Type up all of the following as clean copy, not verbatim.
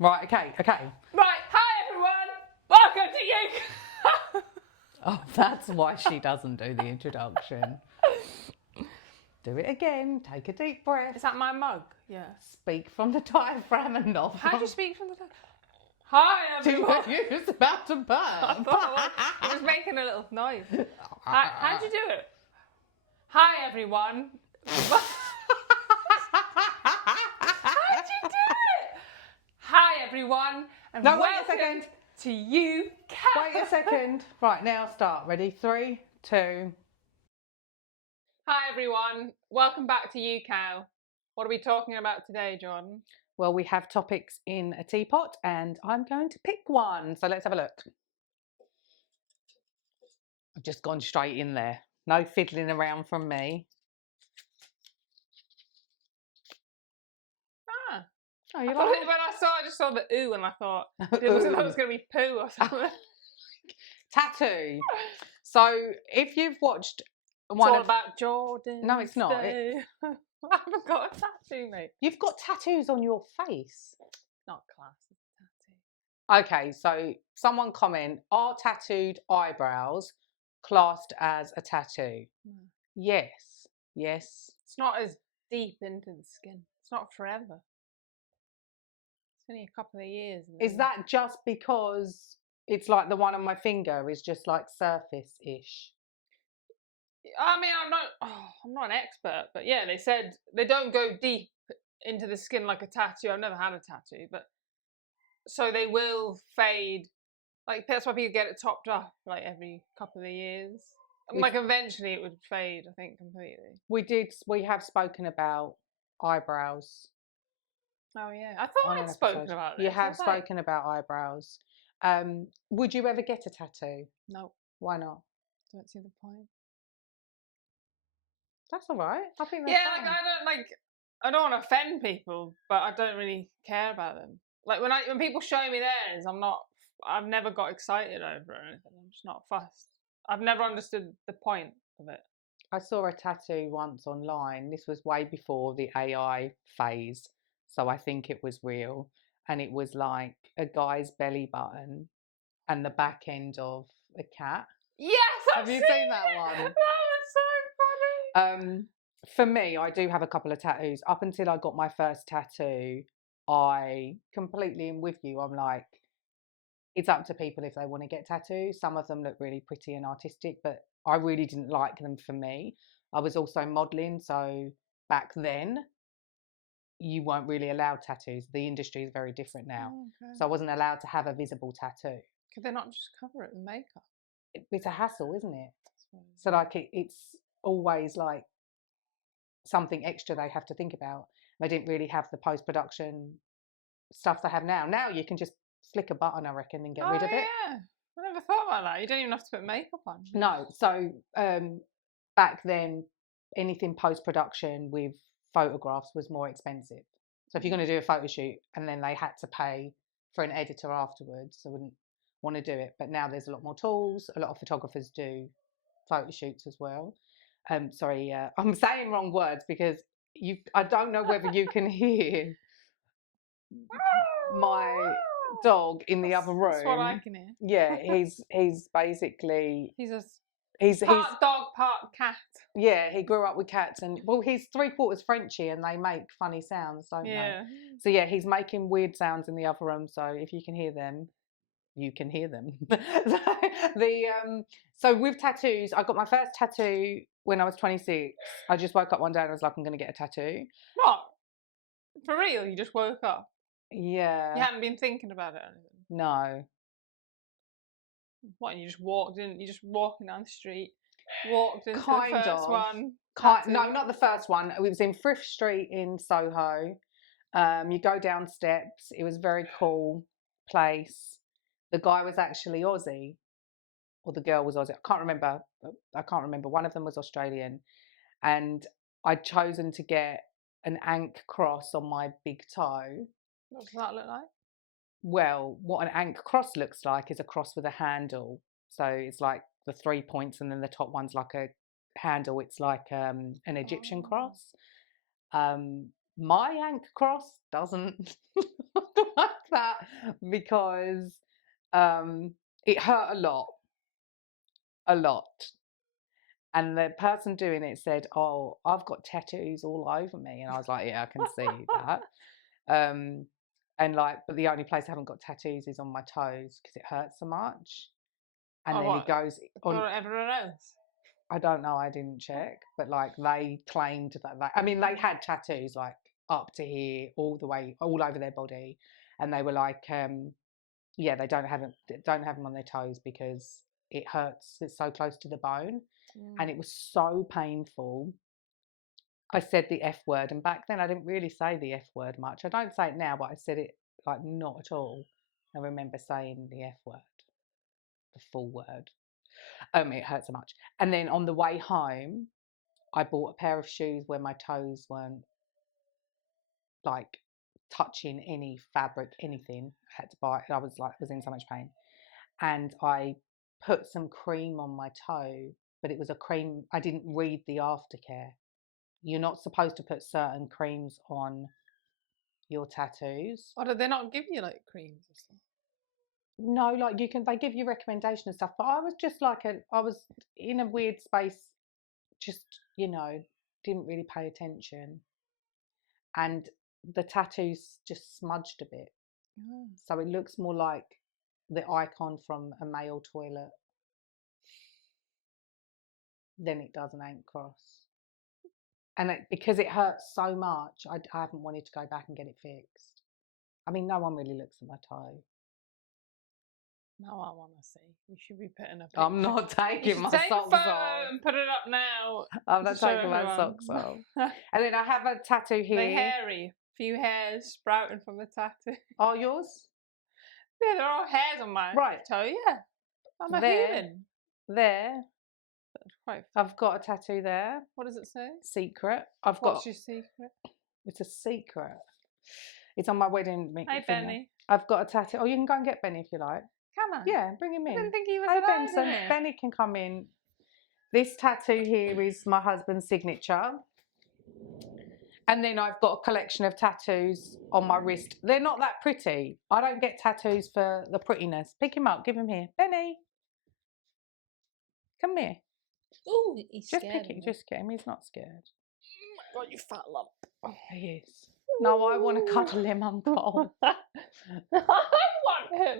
Right, okay. Right, hi everyone! Welcome to you! Oh, that's why she doesn't do the introduction. Do it again. Take a deep breath. Is that my mug? Yeah. Speak from the diaphragm and not How from... do you speak from the... Hi everyone! You was about to I burn. thought I was making a little noise. How'd you do it? Hi everyone! How'd you do it? Hi everyone! And No, wait a welcome second. to you, Cat. Wait a second. Right, now start. Ready? 3, 2... Hi everyone, welcome back to You Cow. What are we talking about today, Jordan? Well, we have topics in a teapot and I'm going to pick one. So let's have a look. I've just gone straight in there. No fiddling around from me. Ah, Oh, you I thought like when I just saw the ooh and I thought it was going to be poo or something. Tattoo. So if you've watched It's one all of... about Jordan. No, it's not. I haven't got a tattoo, mate. You've got tattoos on your face. Not class as a tattoo. Okay, so someone comment, are tattooed eyebrows classed as a tattoo? No. Yes. Yes. It's not as deep into the skin. It's not forever. It's only a couple of years. Is that just because it's like the one on my finger is just like surface-ish? I mean, I'm not an expert, but yeah, they said they don't go deep into the skin like a tattoo. I've never had a tattoo, but so they will fade. Like that's why people get it topped off like every couple of years. Like eventually it would fade, I think, completely. We have spoken about eyebrows. Oh yeah, I thought I'd spoken about it. You have spoken about eyebrows. Would you ever get a tattoo? No. Why not? Don't see the point. That's all right. I think that's fine. I don't want to offend people, but I don't really care about them. Like when people show me theirs, I've never got excited over it or anything. I'm just not fussed. I've never understood the point of it. I saw a tattoo once online. This was way before the AI phase, so I think it was real. And it was like a guy's belly button and the back end of a cat. Yes, have you seen that one? That was so funny. For me, I do have a couple of tattoos. Up until I got my first tattoo, I completely am with you. I'm like, it's up to people if they want to get tattoos. Some of them look really pretty and artistic, but I really didn't like them for me. I was also modelling, so back then you weren't really allowed tattoos. The industry is very different now. Okay. So I wasn't allowed to have a visible tattoo. Could they not just cover it with makeup? It's a hassle, isn't it? So like it's always like something extra they have to think about. They didn't really have the post-production stuff they have now. Now you can just flick a button, I reckon, and get rid of it. Yeah, I never thought about that. You don't even have to put makeup on. No, so back then, anything post-production with photographs was more expensive. So if you're going to do a photo shoot and then they had to pay for an editor afterwards, I wouldn't want to do it. But now there's a lot more tools. A lot of photographers do photo shoots as well. Sorry, I'm saying wrong words because I don't know whether you can hear my dog in the other room. That's what I can hear. Yeah, he's basically he's part dog, part cat. Yeah, he grew up with cats, and well, he's 3/4 Frenchy, and they make funny sounds, don't they? So yeah, he's making weird sounds in the other room. So if you can hear them, you can hear them. So with tattoos, I got my first tattoo when I was 26. I just woke up one day and I was like, I'm going to get a tattoo. What? For real? You just woke up? Yeah. You hadn't been thinking about it or anything? No. What, you just walked in? You're just walking down the street, walked into Kind the first of. one? No, not the first one. It was in Thrift Street in Soho. You go down steps. It was a very cool place. The guy was actually Aussie, or the girl was Aussie. I can't remember. One of them was Australian, and I'd chosen to get an Ankh cross on my big toe. What does that look like? Well, what an Ankh cross looks like is a cross with a handle. So it's like the 3 points, and then the top one's like a handle. It's like an Egyptian cross. My anchor cross doesn't like that because it hurt a lot. And the person doing it said, "Oh, I've got tattoos all over me," and I was like, "Yeah, I can see that." Um, and like, but the only place I haven't got tattoos is on my toes because it hurts so much. And Oh, then he what? goes on. For everyone else? I don't know. I didn't check, but like they claimed that I mean, they had tattoos like up to here, all the way, all over their body, and they were like, yeah, they don't have them on their toes because it hurts. It's so close to the bone, and it was so painful. I said the F word, and back then I didn't really say the F word much. I don't say it now, but I said it like not at all. I remember saying the F word, the full word. It hurt so much. And then on the way home, I bought a pair of shoes where my toes weren't like touching any fabric, anything. I had to buy it. I was in so much pain. And I put some cream on my toe, but it was a cream. I didn't read the aftercare. You're not supposed to put certain creams on your tattoos. Or did they not give you like creams or stuff? No, like they give you recommendation and stuff, but I was just like I was in a weird space, just, didn't really pay attention. And the tattoos just smudged a bit. Oh. So it looks more like the icon from a male toilet than it does an ant cross. And because it hurts so much, I haven't wanted to go back and get it fixed. I mean, no one really looks at my toe. Now I want to see. You should be putting a picture. I'm not taking my take socks a photo off. and put it up now. I'm not to show taking my everyone. socks off. And then I have a tattoo here. They hairy. Few hairs sprouting from the tattoo. Are yours? Yeah, there are hairs on my toe. Yeah, I'm a human. There. Right. I've got a tattoo there. What does it say? Secret. What's your secret? It's a secret. It's on my wedding finger. Hey, Benny. I've got a tattoo. Oh, you can go and get Benny if you like. Can I? Yeah, bring him in. I didn't think he was Hey, alive. Benson. Benny can come in. This tattoo here is my husband's signature. And then I've got a collection of tattoos on my wrist. They're not that pretty. I don't get tattoos for the prettiness. Pick him up. Give him here. Benny. Come here. Oh, he's just scared. Just get him. He's not scared. Oh my God, you fat lump. Oh, he is. No, I want to cuddle him. I'm cold. I want him.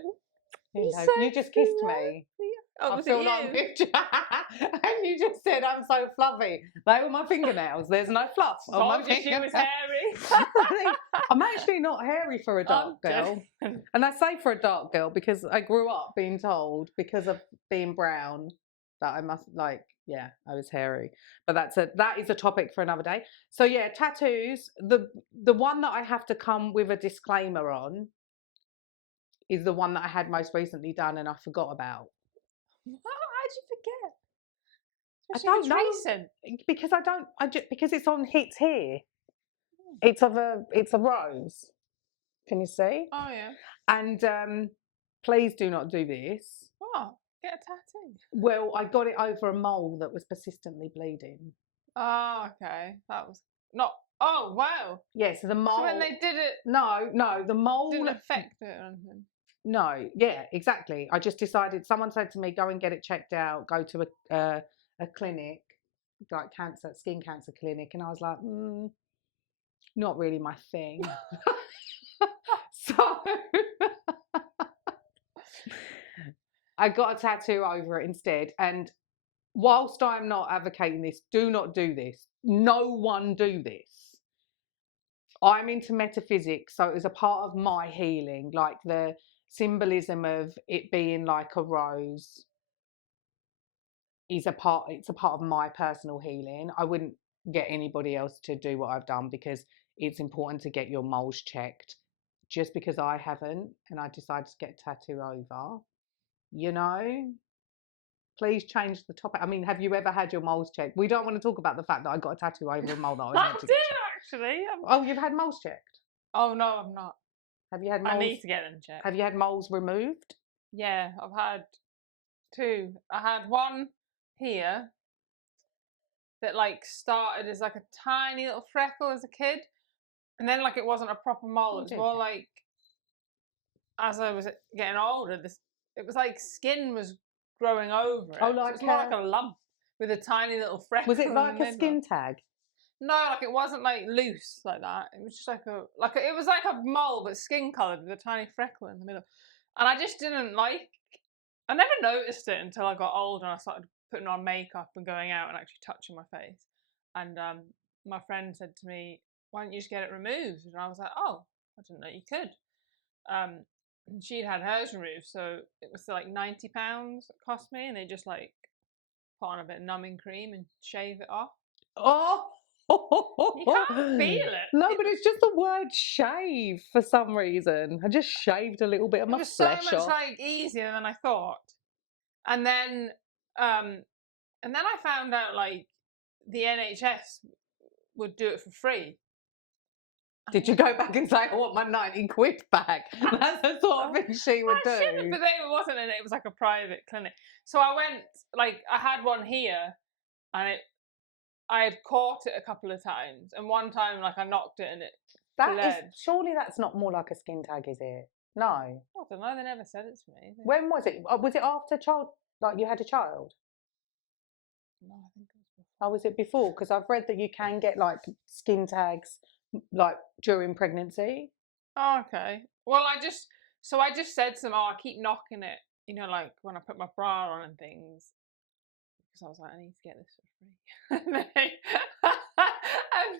You just kissed me. Oh, I feel like and you just said I'm so fluffy. They were my fingernails. There's no fluff on my fingernails. She was hairy. I'm actually not hairy for a dark girl. And I say for a dark girl because I grew up being told, because of being brown, that I must I was hairy. But that is a topic for another day. So yeah, tattoos. The one that I have to come with a disclaimer on is the one that I had most recently done and I forgot about. How'd you forget? I don't know. Recent. Because because it's here. It's a rose. Can you see? Oh yeah. And please do not do this. Oh, get a tattoo. Well, I got it over a mole that was persistently bleeding. Oh, okay. That was not. Oh wow. Yeah, so the mole. So when they did it. No, the mole didn't affect it or anything. No, yeah, exactly. I just decided. Someone said to me, "Go and get it checked out. Go to a clinic, like skin cancer clinic," and I was like, not really my thing. So I got a tattoo over it instead. And whilst I'm not advocating this, do not do this. No one do this. I'm into metaphysics, so it was a part of my healing, like the symbolism of it being like a rose it's a part of my personal healing. I wouldn't get anybody else to do what I've done because it's important to get your moles checked. Just because I haven't and I decided to get a tattoo over, please change the topic. I mean, have you ever had your moles checked? We don't want to talk about the fact that I got a tattoo over a mole that I was meant to get checked. Actually. Oh, you've had moles checked? Oh no, I'm not. Have you had moles? I need to get them checked. Have you had moles removed? Yeah, I've had 2. I had one here that started as a tiny little freckle as a kid, And then like it wasn't a proper mole. Oh, It was dear. more like as I was getting older, it was like skin was growing over it. Oh, So like it was more like a lump with a tiny little freckle. was it in like the a middle. skin tag? No, like it wasn't like loose like that. It was just like it was like a mole but skin coloured with a tiny freckle in the middle. And I just didn't like. I never noticed it until I got older and I started putting on makeup and going out and actually touching my face. And my friend said to me, "Why don't you just get it removed?" And I was like, "Oh, I didn't know you could." And she'd had hers removed, so it was like £90 it cost me, and they just like put on a bit of numbing cream and shave it off. Oh, You can't feel it. No, but it's just the word shave for some reason. I just shaved a little bit of It my was so flesh much off. like easier than I thought. And then I found out like the NHS would do it for free. Did you go back and say, I want my 90 quid back? That's the sort of thing she would I should have, do. but it wasn't, and it was like a private clinic. So I went, like, I had one here, and I had caught it a couple of times, and one time, like, I knocked it and it bled. Surely that's not more like a skin tag, is it? No. I don't know, they never said it to me. When was it? Was it after like you had a child? No, I think it was before. Oh, was it before? Because I've read that you can get like skin tags like during pregnancy. Oh, okay. Well, I just said to them, "Oh, I keep knocking it, you know, like when I put my bra on and things," because I was like, "I need to get this for free." and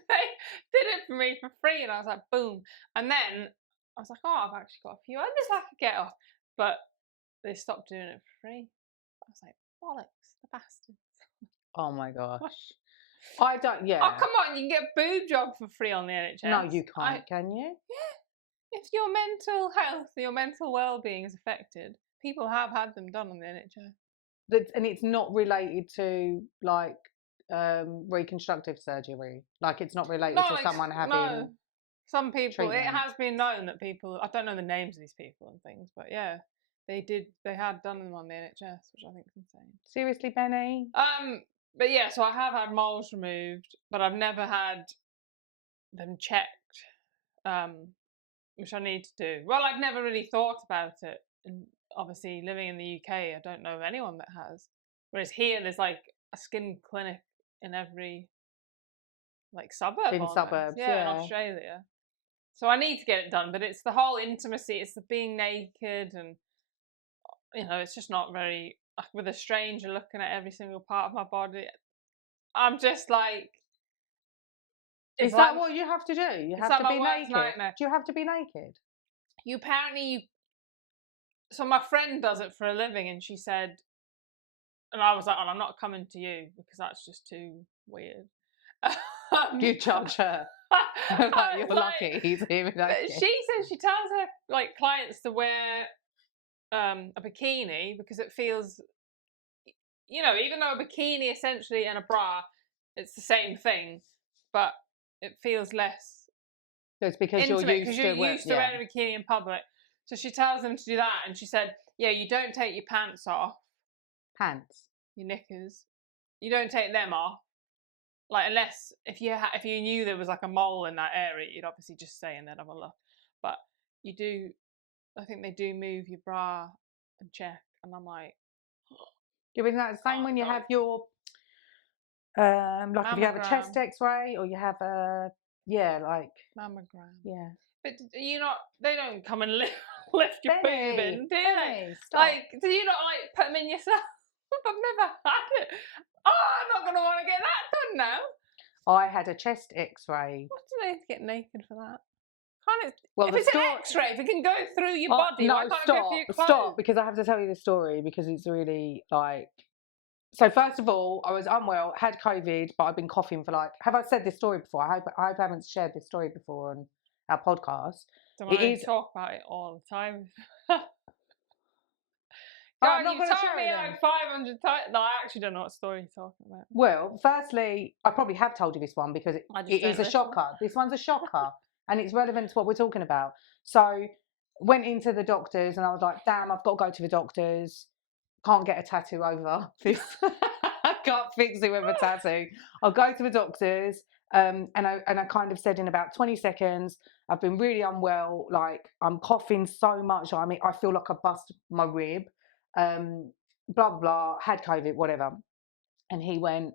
they did it for me for free, and I was like, "Boom!" And then I was like, "Oh, I've actually got a few others I could get off," but they stopped doing it for free. I was like, "Bollocks, the bastards!" Oh my gosh. I don't. Yeah. Oh, come on! You can get a boob job for free on the NHS. No, you can't. Can you? Yeah. If your mental health, your mental well-being is affected, people have had them done on the NHS. And it's not related to like reconstructive surgery. Like it's not related to someone having. No. Some people, treatment. it has been known that people. I don't know the names of these people and things, but yeah, they did. They had done them on the NHS, which I think is insane. Seriously, Benny? But yeah, so I have had moles removed, but I've never had them checked. Which I need to do. Well, I've never really thought about it. And obviously, living in the UK, I don't know of anyone that has. Whereas here, there's like a skin clinic in every like suburb. In suburbs, yeah. In Australia. So I need to get it done, but it's the whole intimacy. It's the being naked, and you know, it's just not very. With a stranger looking at every single part of my body, I'm just like. Is that what you have to do? You have to be naked. Nightmare. Do you have to be naked? You apparently. So my friend does it for a living, and she said, and I was like, "Oh, I'm not coming to you because that's just too weird." You charge her. Like, you're lucky he's even naked. She says she tells her like clients to wear a bikini because it feels, you know, even though a bikini essentially and a bra, it's the same thing, but it feels less. It's because you're used to wearing a bikini in public. So she tells them to do that, and she said, "Yeah, you don't take your pants off. Pants, your knickers. You don't take them off. Like unless if you knew there was like a mole in that area, you'd obviously just say and then have a look. But you do. I think they do move your bra and check, and I'm like, isn't that the same when you have your like if you have a chest X-ray or you have a mammogram. Yeah. But they don't come and lift your boob in, do they? Stop. Like, do you not like put them in yourself? I've never had it. Oh, I'm not going to want to get that done now. I had a chest X-ray. What do they have to get naked for that? Can't it? Well, if it's an X-ray, if it can go through your body, no, why can't it go through your clothes? Stop, because I have to tell you the story because it's really like. So first of all, I was unwell, had COVID, but I've been coughing for like. Have I said this story before? I hope I haven't shared this story before on our podcast. Don't want to talk about it all the time. I'm not you going to told share me it like 500 times. No, I actually don't know what story you're talking about. Well, firstly, I probably have told you this one because it is a shocker. This one's a shocker, and it's relevant to what we're talking about. So, went into the doctors, and I was like, "Damn, I've got to go to the doctors. Can't get a tattoo over this. I can't fix it with a tattoo. I'll go to the doctors." And I kind of said in about 20 seconds, I've been really unwell, like I'm coughing so much. I mean, I feel like I bust my rib, blah, blah, blah, had COVID, whatever. And he went,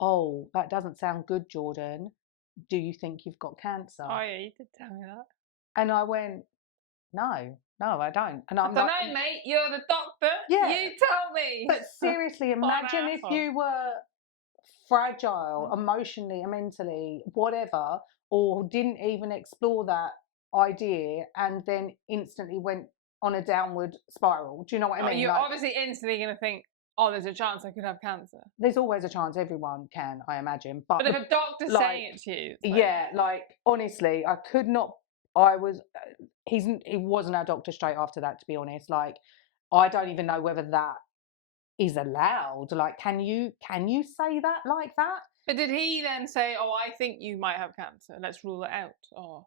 oh, that doesn't sound good, Jordan. Do you think you've got cancer? Oh yeah, you did tell me that. And I went, no, I don't. And I I'm don't like, know, mate. You're the doctor. yeah. You tell me. But seriously, imagine if asshole. you were fragile emotionally and mentally, whatever, or didn't even explore that idea and then instantly went on a downward spiral. Do you know what I mean? You're Like, obviously instantly going to think, oh, there's a chance I could have cancer. there's always a chance, everyone can, I imagine. But if a doctor's like, saying it to you, it's like, yeah, like honestly, I could not. I was. He wasn't our doctor straight after that, to be honest. Like, I don't even know whether that is allowed. Like, can you say that like that? But did he then say, oh, I think you might have cancer, let's rule it out? Or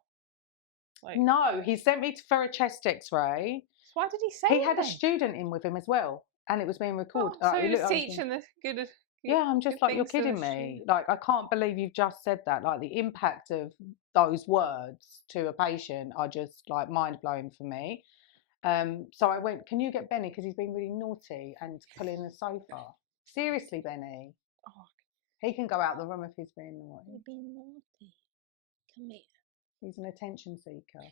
like, No, he sent me for a chest X-ray. so why did he say He it had a then? student in with him as well, and it was being recorded. Oh, so he was teaching the good. Yeah, I'm just good like, you're things to the kidding me. student. Like, I can't believe you've just said that. Like, the impact of those words to a patient are just like mind blowing for me. So I went, can you get Benny, because he's been really naughty and pulling the sofa. Seriously, Benny. Oh, He can go out the room if he's being naughty. you're being naughty. Come here. He's an attention seeker.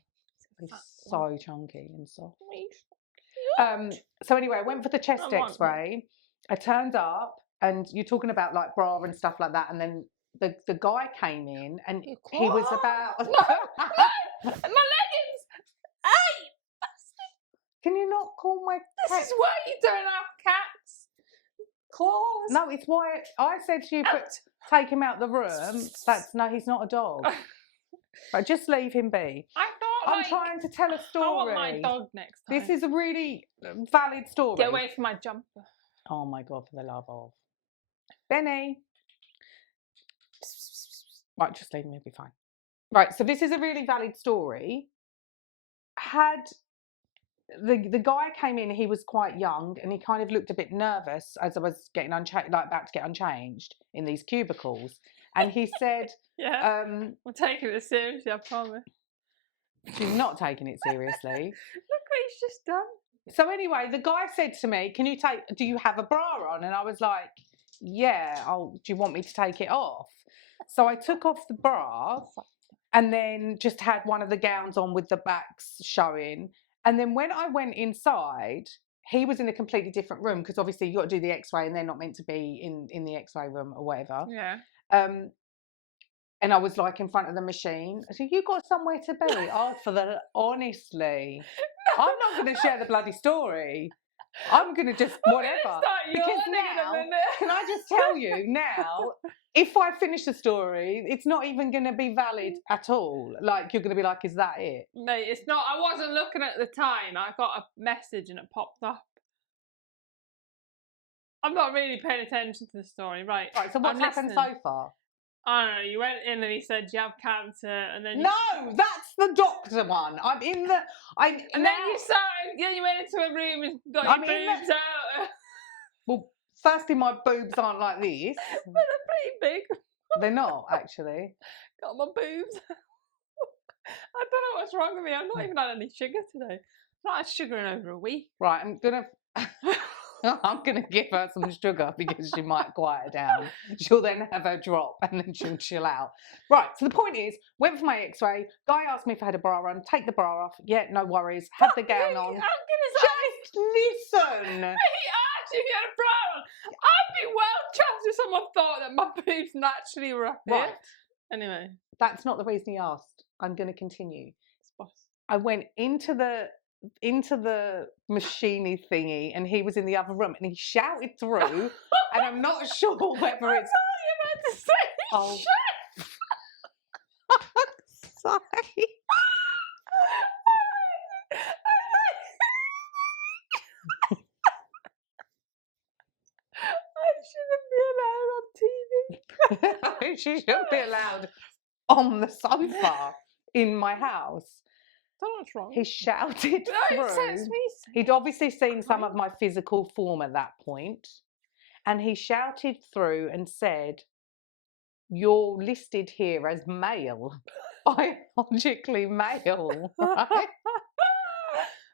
He's Fat so chunky and soft. boy. So anyway, I went for the chest I want X-ray. I turned up, and you're talking about like bra and stuff like that, and then the guy came in, and he was about. No, no, my leggings. Hey, Can you not call my cat? this is why you don't have cats. Claws. No, it's why I said to you, take him out the room. No, he's not a dog. But just leave him be. I thought I'm trying to tell a story. I want my dog next time. This is a really valid story. Get away from my jumper. Oh my God, for the love of. Benny. Right, just leave me, it'll be fine. Right, so this is a really valid story. Had the guy came in, he was quite young, and he kind of looked a bit nervous as I was getting about to get unchanged in these cubicles. And he said, yeah, we're taking it seriously, I promise. She's not taking it seriously. Look what he's just done. So anyway, the guy said to me, do you have a bra on? And I was like, yeah, do you want me to take it off? So I took off the bra and then just had one of the gowns on with the backs showing. And then when I went inside, he was in a completely different room, because obviously you got to do the X-ray and they're not meant to be in the X-ray room or whatever. Yeah. And I was like in front of the machine. I said, you got somewhere to be? Honestly, I'm not going to share the bloody story. I'm going to just whatever. Because now, can I just tell you now, if I finish the story, it's not even going to be valid at all. Like, you're going to be like, is that it? Mate, it's not. I wasn't looking at the time. I got a message and it popped up. I'm not really paying attention to the story. Right, so what's happened so far? I don't know, you went in and he said you have cancer, and then No, that's the doctor one. then you started. Yeah, you went into a room and got your boobs out. Well, firstly, my boobs aren't like this. But they're pretty big. They're not, actually. Got my boobs. I don't know what's wrong with me. I've not even had any sugar today. I've not had sugar in over a week. Right, I'm gonna give her some sugar because she might quiet down. She'll then have her drop and then she'll chill out. Right, so the point is, went for my X-ray. Guy asked me if I had a bra on. Take the bra off. Yeah, no worries. Had the gown on. Just listen. He asked if you had a bra on. I'd be well chuffed if someone thought that my boobs naturally were up here. Right. Anyway, that's not the reason he asked. I'm going to continue. I went into the machiney thingy, and he was in the other room, and he shouted through, and I'm not sure whether it's. I thought you meant to say shit. Sorry. I shouldn't be allowed on TV. She shouldn't be allowed on the sofa in my house. I don't know what's wrong. He shouted through. He'd obviously seen some of my physical form at that point, and he shouted through and said, you're listed here as male, biologically male, right?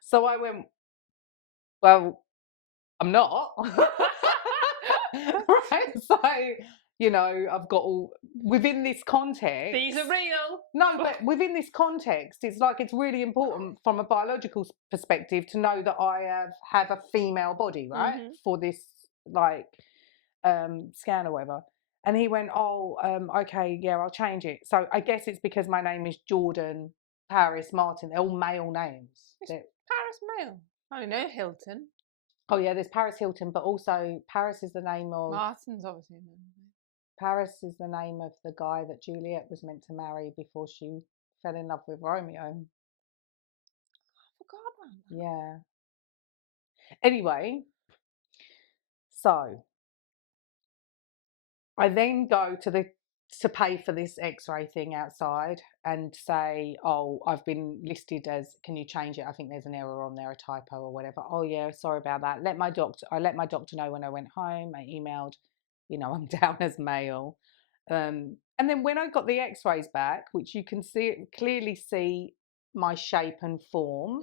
So I went, well, I'm not. Right? So, I've got all within this context. These are real. No, but within this context, it's really important from a biological perspective to know that I have a female body, right? Mhm. For this scan or whatever. And he went, oh, okay, yeah, I'll change it. So I guess it's because my name is Jordan Paris Martin. They're all male names. Paris male. I know Hilton. Oh yeah, there's Paris Hilton, but also Paris is the name of Martin's obviously. Paris is the name of the guy that Juliet was meant to marry before she fell in love with Romeo. I forgot about that. Yeah. Anyway, so I then go to pay for this X-ray thing outside and say, oh, I've been listed as, can you change it? I think there's an error on there, a typo or whatever. Oh yeah, sorry about that. I let my doctor know when I went home. I emailed, I'm down as male. And then when I got the X-rays back, which you can clearly see my shape and form,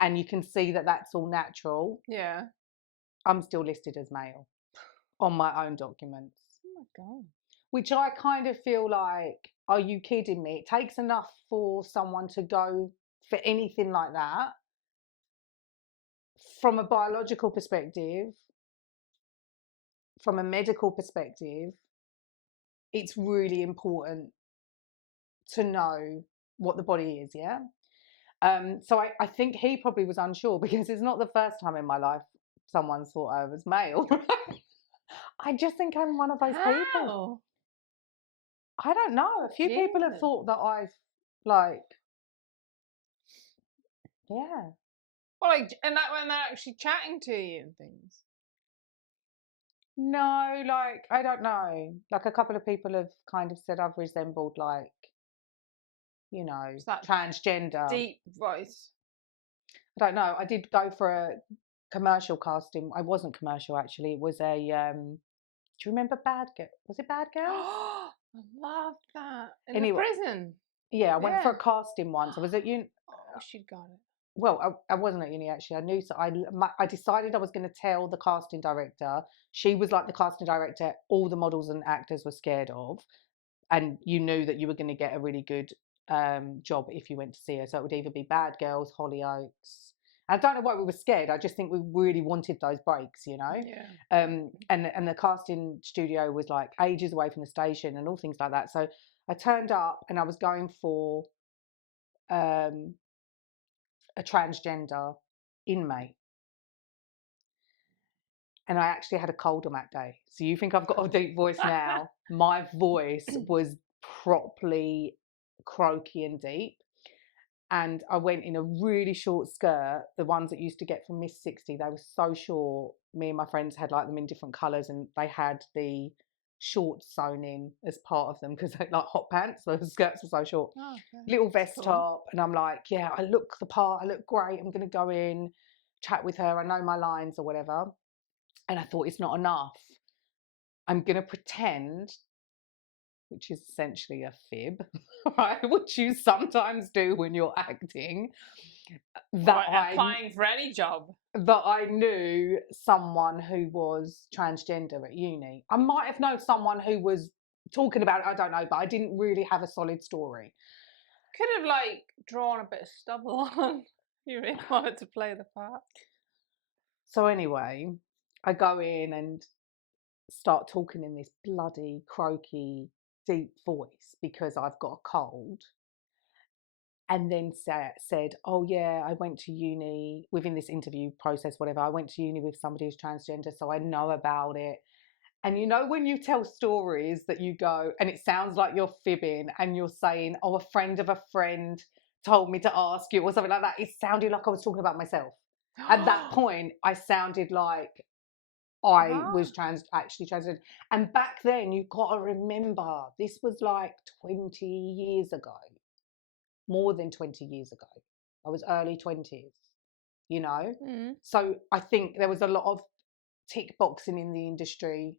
and you can see that that's all natural. Yeah. I'm still listed as male on my own documents. Oh my God. Which I kind of feel like, are you kidding me? It takes enough for someone to go for anything like that. From a biological perspective, from a medical perspective, it's really important to know what the body is, yeah? So I think he probably was unsure because it's not the first time in my life someone thought I was male. I just think I'm one of those people. I don't know. A few people have thought that I've yeah. Well, and that when they're actually chatting to you and things. No, I don't know. Like a couple of people have kind of said I've resembled transgender. Deep voice. I don't know. I did go for a commercial casting. I wasn't commercial actually. It was a do you remember Bad Girl? Was it Bad Girl? I love that. In the prison. Yeah, I went for a casting once. I was at uni. Oh, she got it. Well, I wasn't at uni actually. I knew, so I decided I was going to tell the casting director. She was like the casting director all the models and actors were scared of, and you knew that you were going to get a really good job if you went to see her. So it would either be Bad Girls, Hollyoaks. I don't know why we were scared. I just think we really wanted those breaks, Yeah. And the casting studio was like ages away from the station and all things like that. So I turned up and I was going for a transgender inmate. And I actually had a cold on that day. So you think I've got a deep voice now? My voice was properly croaky and deep. And I went in a really short skirt. The ones that used to get from Miss 60, they were so short. Me and my friends had like them in different colours, and they had the shorts sewn in as part of them because they like hot pants. So the skirts were so short. Oh, okay. Little vest top, and I'm like, yeah, I look the part. I look great. I'm going to go in, chat with her. I know my lines or whatever. And I thought, it's not enough. I'm going to pretend, which is essentially a fib, right? Which you sometimes do when you're acting. That applying for any job. That I knew someone who was transgender at uni. I might have known someone who was talking about it, I don't know, but I didn't really have a solid story. Could have drawn a bit of stubble on. You really wanted to play the part. So anyway, I go in and start talking in this bloody croaky deep voice because I've got a cold, and then said, oh yeah, I went to uni within this interview process, whatever. I went to uni with somebody who's transgender, so I know about it. And when you tell stories that you go and it sounds like you're fibbing and you're saying, oh, a friend of a friend told me to ask you or something like that, it sounded like I was talking about myself. At that point, I sounded like I was actually transgender. And back then, you've got to remember, this was like 20 years ago, more than 20 years ago. I was early 20s, So I think there was a lot of tick boxing in the industry,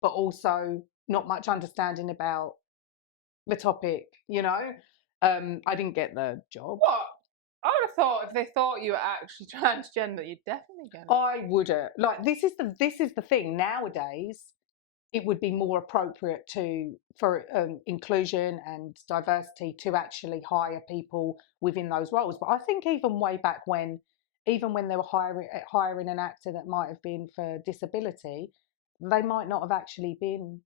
but also not much understanding about the topic, you know. I didn't get the job. What? I would have thought if they thought you were actually transgender, you'd definitely get it. I wouldn't. Like, this is the thing. Nowadays, it would be more appropriate for inclusion and diversity to actually hire people within those roles. But I think even way back when, even when they were hiring an actor that might have been for disability, they might not have actually been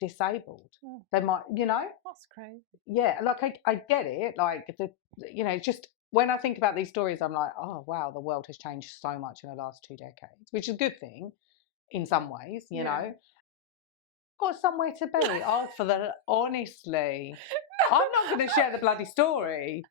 disabled. Oh, They might, you know. that's crazy. Yeah, like I get it. Like just when I think about these stories, I'm like, oh wow, the world has changed so much in the last 2 decades, which is a good thing in some ways, you Yeah. know. Got somewhere to be. Oh, honestly, I'm not going to share the bloody story.